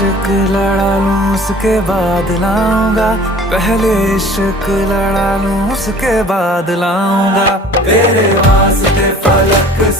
इश्क लड़ा लूं उसके बाद लाऊंगा, पहले इश्क लड़ा लूं उसके बाद लाऊंगा। तेरे वास्ते फलक